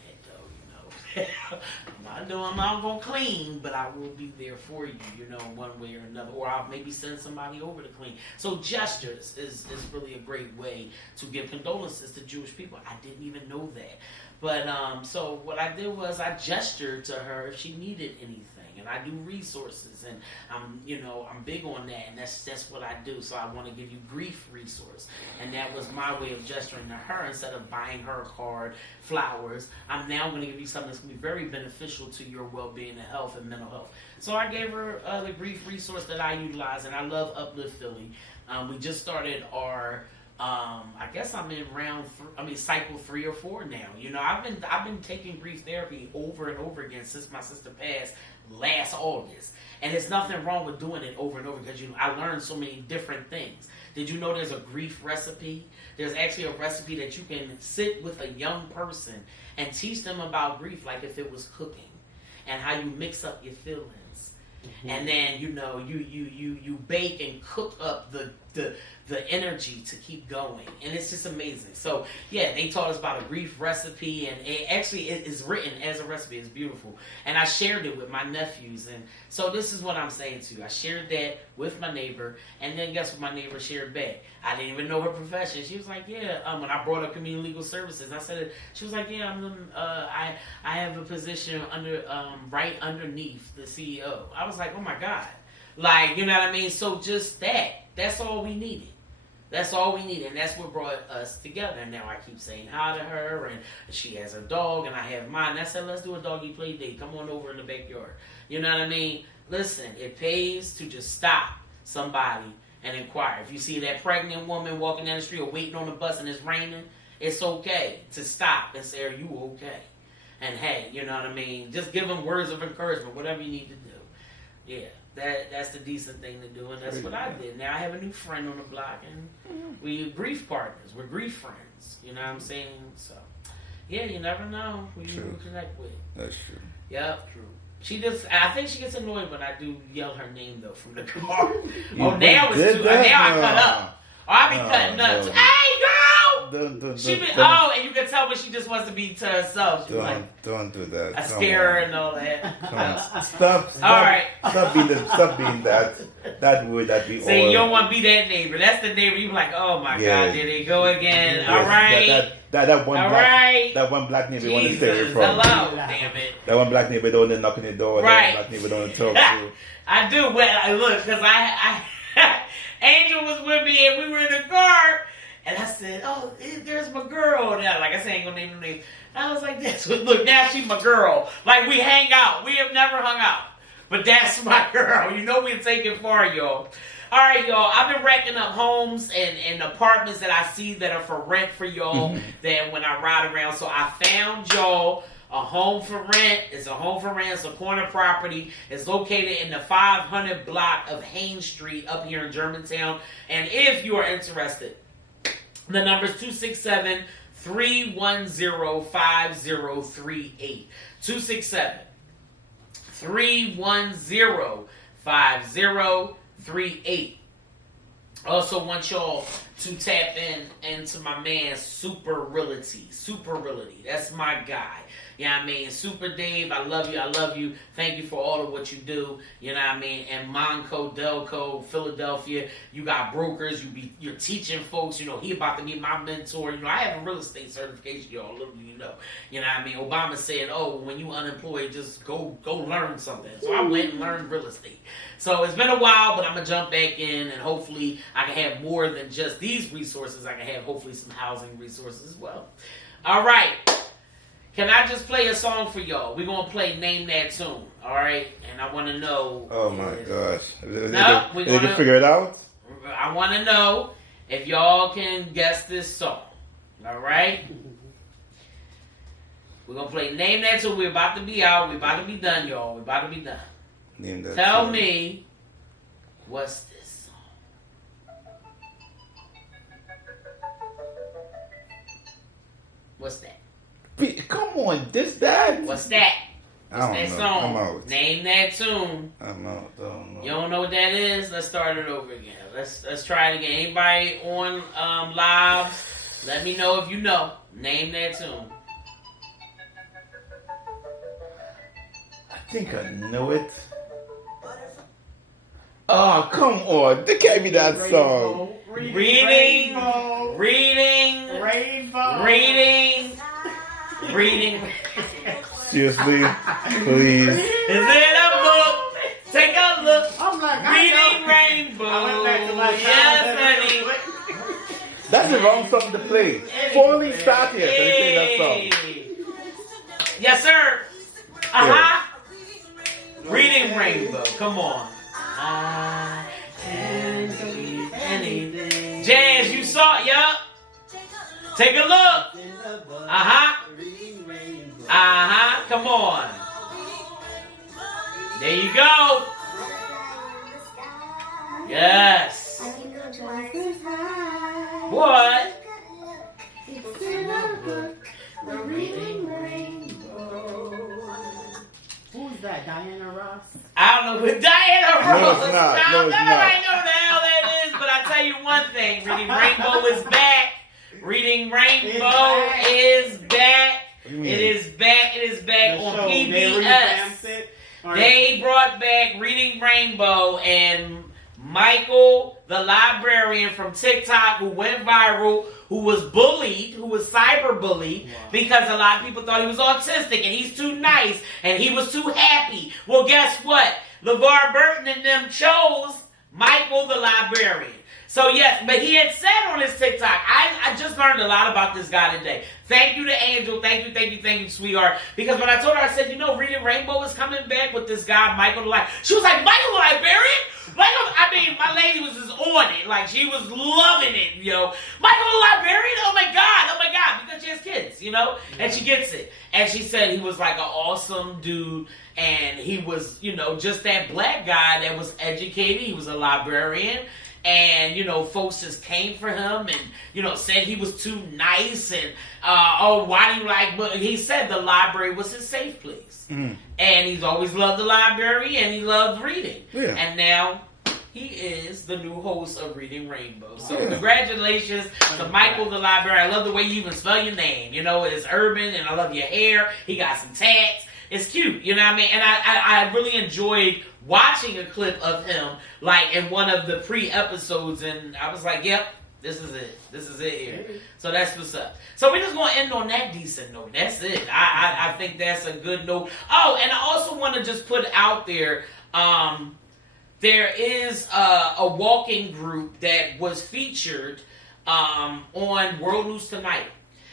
I'm not gonna clean, but I will be there for you, you know, one way or another. Or I'll maybe send somebody over to clean. So gestures is really a great way to give condolences to Jewish people. I didn't even know that. But so what I did was I gestured to her if she needed anything. And I do resources, and I'm big on that, and that's what I do. So I want to give you grief resource, and that was my way of gesturing to her. Instead of buying her a card, flowers, I'm now going to give you something that's going to be very beneficial to your well-being and health and mental health. So I gave her the grief resource that I utilize, and I love Uplift Philly. We just started our I guess I'm in cycle 3 or 4 now. You know, I've been taking grief therapy over and over again since my sister passed last August, and there's nothing wrong with doing it over and over because I learned so many different things. Did you know there's a grief recipe? There's actually a recipe that you can sit with a young person and teach them about grief, like if it was cooking, and how you mix up your feelings. Mm-hmm. And then you bake and cook up the energy to keep going, and it's just amazing. So yeah, they taught us about a grief recipe, and it is written as a recipe. It's beautiful, and I shared it with my nephews. And so this is what I'm saying to you. I shared that with my neighbor, and then guess what my neighbor shared back? I didn't even know her profession. She was like, yeah. When I brought up community legal services, I said it. She was like, yeah, I have a position right underneath the CEO. I was like, oh my God, like, you know what I mean? So just that's all we needed. That's all we needed, and that's what brought us together. And now I keep saying hi to her, and she has a dog, and I have mine. And I said, let's do a doggy play date. Come on over in the backyard. You know what I mean? Listen, it pays to just stop somebody and inquire. If you see that pregnant woman walking down the street or waiting on the bus and it's raining, it's okay to stop and say, are you okay? And hey, you know what I mean? Just give them words of encouragement, whatever you need to do. Yeah. That's the decent thing to do, and that's what I did. Now I have a new friend on the block, and we're grief partners. We're grief friends. You know what I'm saying? So, yeah, you never know who you connect with. That's true. Yep. True. I think she gets annoyed when I do yell her name though from the car. Now I cut up. Or I be cutting up. No. Hey, girl! Don't, and you can tell when she just wants to be to herself. She's don't do that. I scare her and all that. Stop. All right. Stop being that word that we all. See, you don't want to be that neighbor. That's the neighbor. You be like, oh my God, there they go again. Yes, all right. That one black neighbor want to stay away from. Hello, damn it. That one black neighbor don't want to knock on the door. Right. That one black neighbor don't want to talk to. I do. Well, look, because I Angel was with me and we were in the car. And I said, oh, there's my girl. Now, like I said, I ain't gonna name no names. I was like, this. Look, now she's my girl. Like, we hang out. We have never hung out. But that's my girl. You know we're taking far, y'all. All right, y'all. I've been racking up homes and apartments that I see that are for rent for y'all. That when I ride around. So I found y'all a home for rent. It's a home for rent. It's a corner property. It's located in the 500 block of Haines Street up here in Germantown. And if you are interested, the number is 267-310-5038. 267-310-5038. Also want y'all to tap into my man Super Realty. That's my guy. You know what I mean? Super Dave, I love you. Thank you for all of what you do. You know what I mean? And Monco, Delco, Philadelphia, you got brokers, you're teaching folks, you know, he about to be my mentor. You know, I have a real estate certification, y'all, little do you know. You know what I mean? Obama said, oh, when you unemployed, just go learn something. So I went and learned real estate. So it's been a while, but I'm going to jump back in, and hopefully I can have more than just these resources. I can have hopefully some housing resources as well. All right. Can I just play a song for y'all? We're going to play Name That Tune, all right? And I want to know... Oh, my gosh. They can figure it out? I want to know if y'all can guess this song, all right? We're going to play Name That Tune. We're about to be out. We're about to be done, y'all. We're about to be done. Name that Tell tune. me, what's this song? What's that? Come on, that? What's that? What's I that don't know. song? I'm out. Name that tune. I don't know. You don't know what that is? Let's start it over again. Let's try it again. Anybody on lives? Let me know if you know. Name that tune. I think I know it. Oh, come on. That can't be that song. Reading. Seriously? Please. Is it a book? Take a look. I'm like, Reading Rainbow. I went back to my Yes, honey. That's the wrong song to play. Fully start here so they play that song. Yes, sir. Uh-huh. Reading Rainbow. Come on. I can believe anything. Jazz, you saw it, yup. Take a look. In the book, Uh-huh. reading rainbow. Uh-huh. Come on. There you go. Yes. What? Who's that? Diana Ross? I don't know who Diana No, Ross it's is. not. I No, don't it's know. not. I know the hell that is, but I tell you one thing: Reading Rainbow is back. Reading Rainbow is back. It is back. It is back The on show, they PBS. revamped it. Or- They brought back Reading Rainbow, and Michael, the librarian from TikTok, who went viral, who was bullied, who was cyberbullied, Wow. because a lot of people thought he was autistic and he's too nice and he was too happy. Well, guess what? LeVar Burton and them chose Michael, the librarian. So yes, but he had said on his TikTok, I just learned a lot about this guy today. Thank you to Angel. Thank you, sweetheart. Because when I told her, I said, Reading Rainbow is coming back with this guy, Michael the Librarian. She was like, Michael the Librarian? My lady was just on it. Like, she was loving it, Michael the Librarian? Oh my God. Because she has kids, And she gets it. And she said he was like an awesome dude. And he was, just that black guy that was educated. He was a librarian. And, folks just came for him and, said he was too nice and, why do you like, but he said the library was his safe place. Mm. And he's always loved the library and he loved reading. Yeah. And now he is the new host of Reading Rainbow. So Yeah. congratulations to Michael the librarian. I love the way you even spell your name. It's urban and I love your hair. He got some tats. It's cute, you know what I mean? And I really enjoyed watching a clip of him, like in one of the pre-episodes, and I was like, yep, this is it. This is it here. So that's what's up. So we're just going to end on that decent note. That's it. I think that's a good note. Oh, and I also want to just put out there, there is a walking group that was featured on World News Tonight.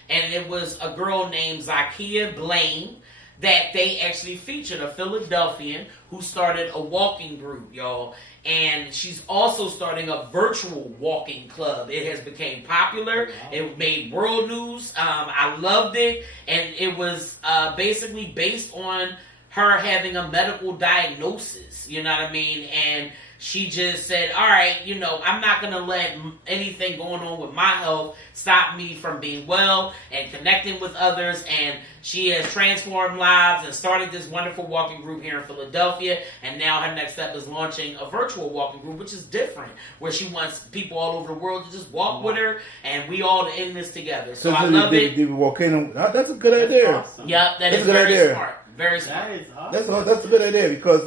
And it was a girl named Zakia Blaine that they actually featured, a Philadelphian who started a walking group, y'all. And she's also starting a virtual walking club. It has become popular. Wow. It made world news. I loved it. And it was basically based on her having a medical diagnosis, you know what I mean? And she just said, all right, I'm not going to let anything going on with my health stop me from being well and connecting with others. And she has transformed lives and started this wonderful walking group here in Philadelphia. And now her next step is launching a virtual walking group, which is different, where she wants people all over the world to just walk with her and we all in this together. So I love it. They walk in. That's a good idea. Awesome. Yep, that is very smart. Very smart. That is awesome. That's a good idea because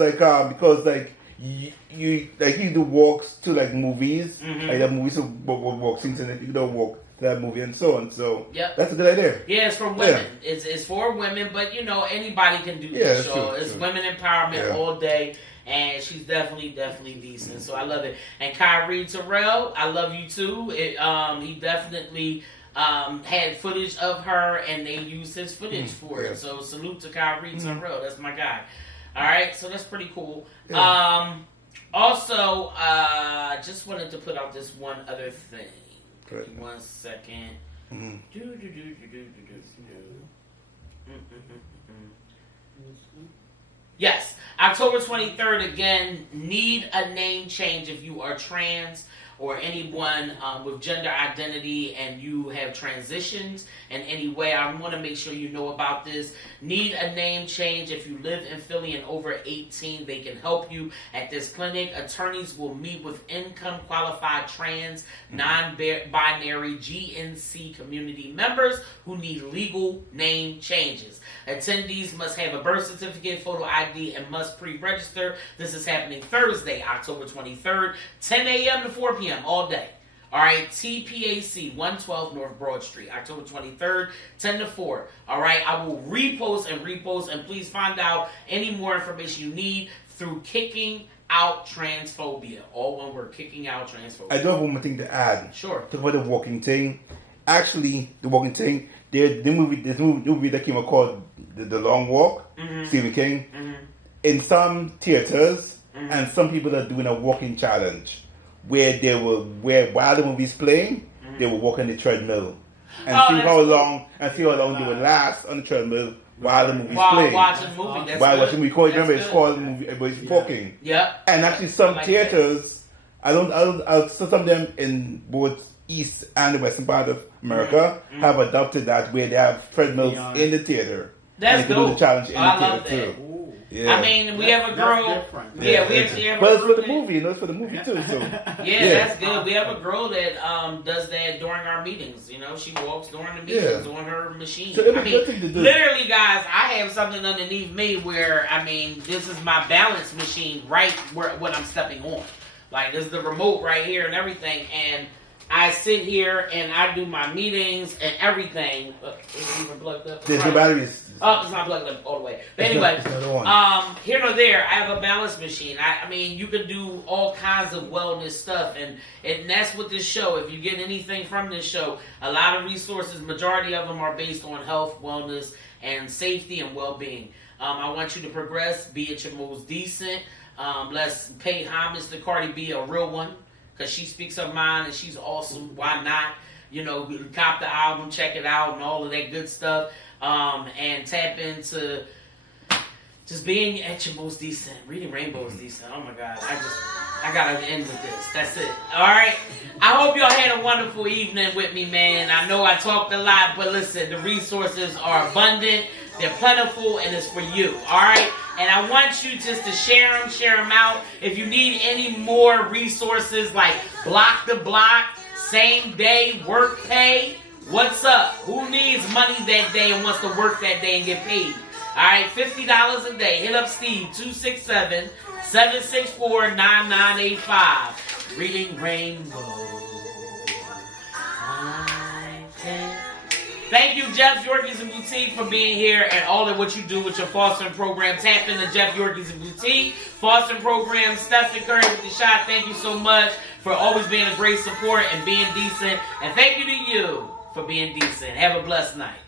you do walks to like movies, like that movies who walk scenes and you don't walk to that movie and so on. So yep. That's a good idea. Yeah, it's for women. Yeah. It's for women, but anybody can do this show. It's women empowerment all day. And she's definitely decent. So I love it. And Kyrie Terrell, I love you too. He definitely had footage of her and they used his footage for it. So salute to Kyrie Terrell. That's my guy. All right, so that's pretty cool. Yeah. Also, just wanted to put out this one other thing. Good. 1 second. Yes, October 23rd again. Need a name change if you are trans or anyone with gender identity and you have transitions in any way. I want to make sure you know about this. Need a name change if you live in Philly and over 18. They can help you at this clinic. Attorneys will meet with income qualified trans, non-binary GNC community members who need legal name changes. Attendees must have a birth certificate, photo ID, and must pre-register. This is happening Thursday, October 23rd, 10 a.m. to 4 p.m. all day. All right, TPAC 112 North Broad Street, October 23rd, 10 to 4. All right, I will repost, and please find out any more information you need through Kicking Out Transphobia. All one word, Kicking Out Transphobia. I do have one more thing to add. Sure. Talk about the walking thing. Actually, the walking thing, this movie that came out called The Long Walk, Stephen King. In some theaters, and some people are doing a walking challenge where while the movie's playing, they will walk on the treadmill. and Oh, see that's how cool. long they will last on the treadmill while the movie's While playing. watching the movie. That's While good. watching the movie, because remember That's it's good. called the movie. Everybody's talking. Yep. And actually, some like theaters, some of them in both East and the Western part of America have adopted that where they have treadmills in the theater. That's and you can do dope. the challenge in I the love theater that. too. Ooh. Yeah. I mean, we have a That's girl. different. Yeah, we actually have a Well, it's girl for the that- movie, it's for the movie too. So Yeah, that's good. We have a girl that does that during our meetings. You know, she walks during the meetings on her machine. So it'd I be mean, good thing to do. literally, guys, I have something underneath me where, I mean, this is my balance machine right where when I'm stepping on. Like, this is the remote right here and everything. And I sit here and I do my meetings and everything. Is it even plugged up? There's no batteries. Oh, it's not plugged up all the way. But anyway, It's not on. here nor there, I have a balance machine. I mean, you can do all kinds of wellness stuff, and that's what this show. If you get anything from this show, a lot of resources, majority of them are based on health, wellness, and safety and well-being. I want you to progress, be at your most decent. Let's pay homage to Cardi B, a real one, because she speaks her mind and she's awesome. Why not? You know, cop the album, check it out, and all of that good stuff. And tap into just being at your most decent. Reading Rainbow is decent. Oh my God. I gotta end with this. That's it. Alright? I hope y'all had a wonderful evening with me, man. I know I talked a lot, but listen, the resources are abundant, they're plentiful, and it's for you. Alright? And I want you just to share them out. If you need any more resources like block to block, same day, work pay, what's up? Who needs money that day and wants to work that day and get paid? Alright, $50 a day. Hit up Steve, 267-764-9985. Reading Rainbow. Thank you, Jeff Yorkes and Boutique, for being here and all of what you do with your fostering program. Tap into Jeff Yorkes and Boutique. Fostering program, Stephen Curry with the shot. Thank you so much for always being a great support and being decent. And thank you to you for being decent. Have a blessed night.